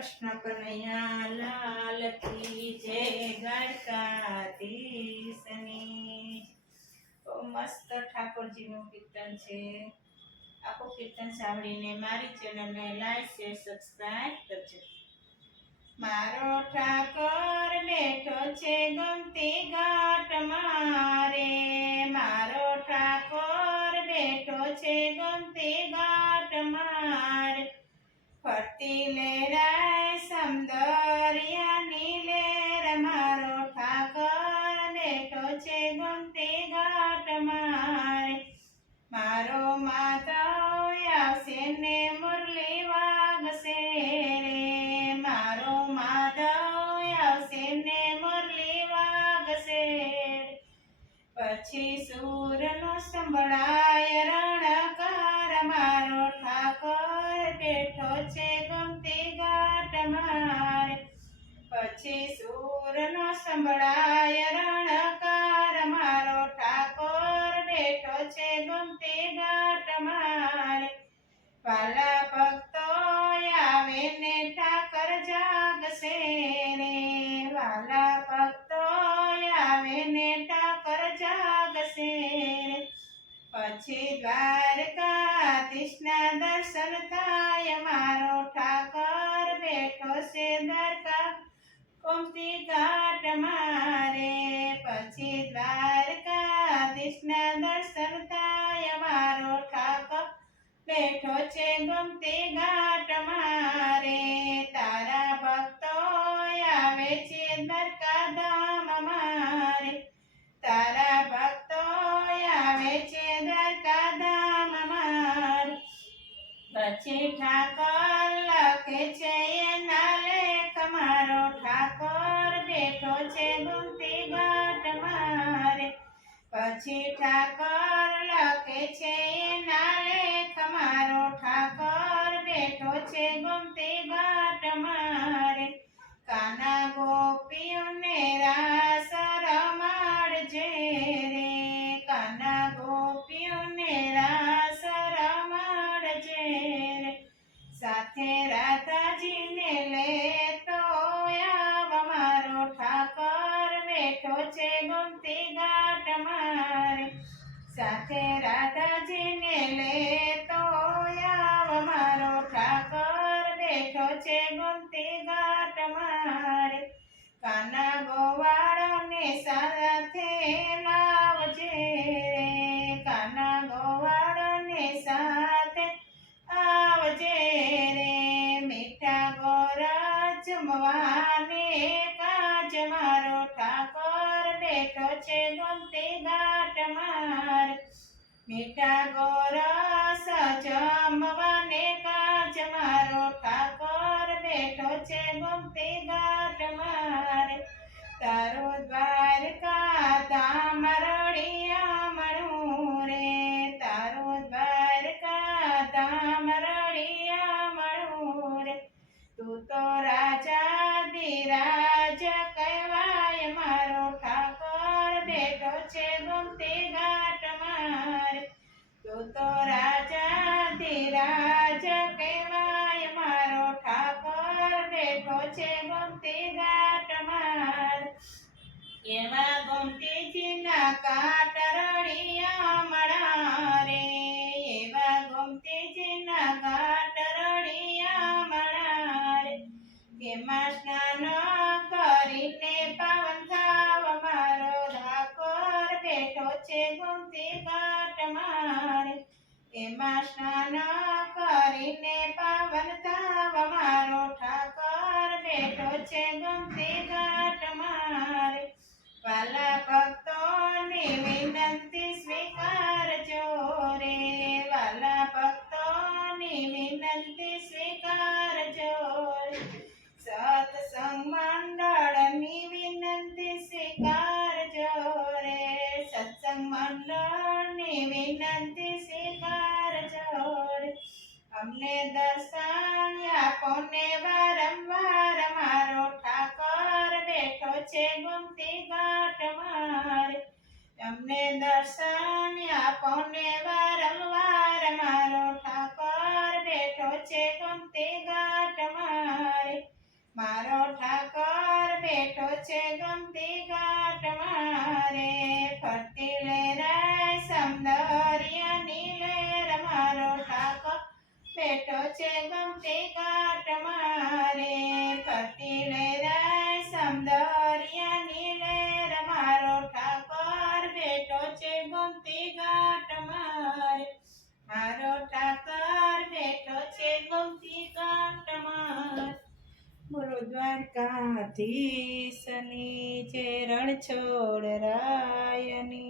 કૃષ્ણ કનૈયા લાલ કી જય દ્વારકાધીશની. મસ્ત ઠાકોરજીનું કીર્તન છે. આખું કીર્તન સાંભળીને મારી ચેનલને લાઈક, શેર સબસ્ક્રાઈબ કરજો. મારો ઠાકોર બેઠો છે ગમતી ઘાટ ને મુરલી વાગશે રે મારો માધવ આવશે ને મુરલી વાગશે પછી સૂરનો સંભળાય રણકાર, મારો ઠાકોર બેઠો છે ગમતી ઘાટ મારે. પછી સૂરનો સંભળાય રણકાર, મારો ઠાકોર બેઠો છે ગમતી ઘાટ મારે. વાલા જાગશે રે વાલા આવે ને ઠાકર જાગશે. રે પછી દ્વારકાધીશના દર્શન થાય, મારો ઠાકર બેઠો છે દ્વારકા કોમતી ઘાટ મારે. પછી દ્વારકાધીશના દર્શન થાય, મારો ઠાકર બેઠો છે ગમતી ઘાટ પછી ઠાકોર લખે છે એના લેખ મારો ઠાકોર બેઠો છે ગુમતી ઘાટ મારે. પછી ઠાકોર લખે છે જમવાને કાજ મારો ઠાકોર બેઠો છે ગમતી ગાટ માર. મીઠા ગોરસ જમવાને કાજ મારો ઠાકોર બેઠો છે ગમતી ઘાટ માર. તારો દ્વારકા તું તો રાજા ધીરાજ કહેવાય, મારો ઠાકોર બેઠો છે ગમતી ઘાટ માર એવા ગમતીજીના કાટ રળિયા મળા રે. એવા ગમતીજીના કાટ રળિયા મળા તેમાં સ્નાન કરીને પાવન થાવ, મારો ઠાકોર બેઠો છે ગમતી ઘાટ મારે એમાં સ્નાન કરીને પાવન થાવ મારો ઠાકોર બેઠો છે ગમતી ઘાટ મારે. વાલા ભક્તોની વિનંતી સ્વીકારજો રે વાલા ભક્તોની વિનંતી સ્વીકારજો સત્સંગ મંડળની વિનંતી સ્વીકારજો રે સત્સંગ મંડળની વિનંતી અમને દર્શાયા કોને વારંવાર મારો ઠાકર બેઠો છે ગુમતી ઘાટમાં અમને દર્શાયા કોને વારંવાર મારો ઠાકર બેઠો છે ગુમતી ઘાટમાં મારો ઠાકર બેઠો છે ગમતી દ્વારકાધીશની જે રણછોડ રાયની.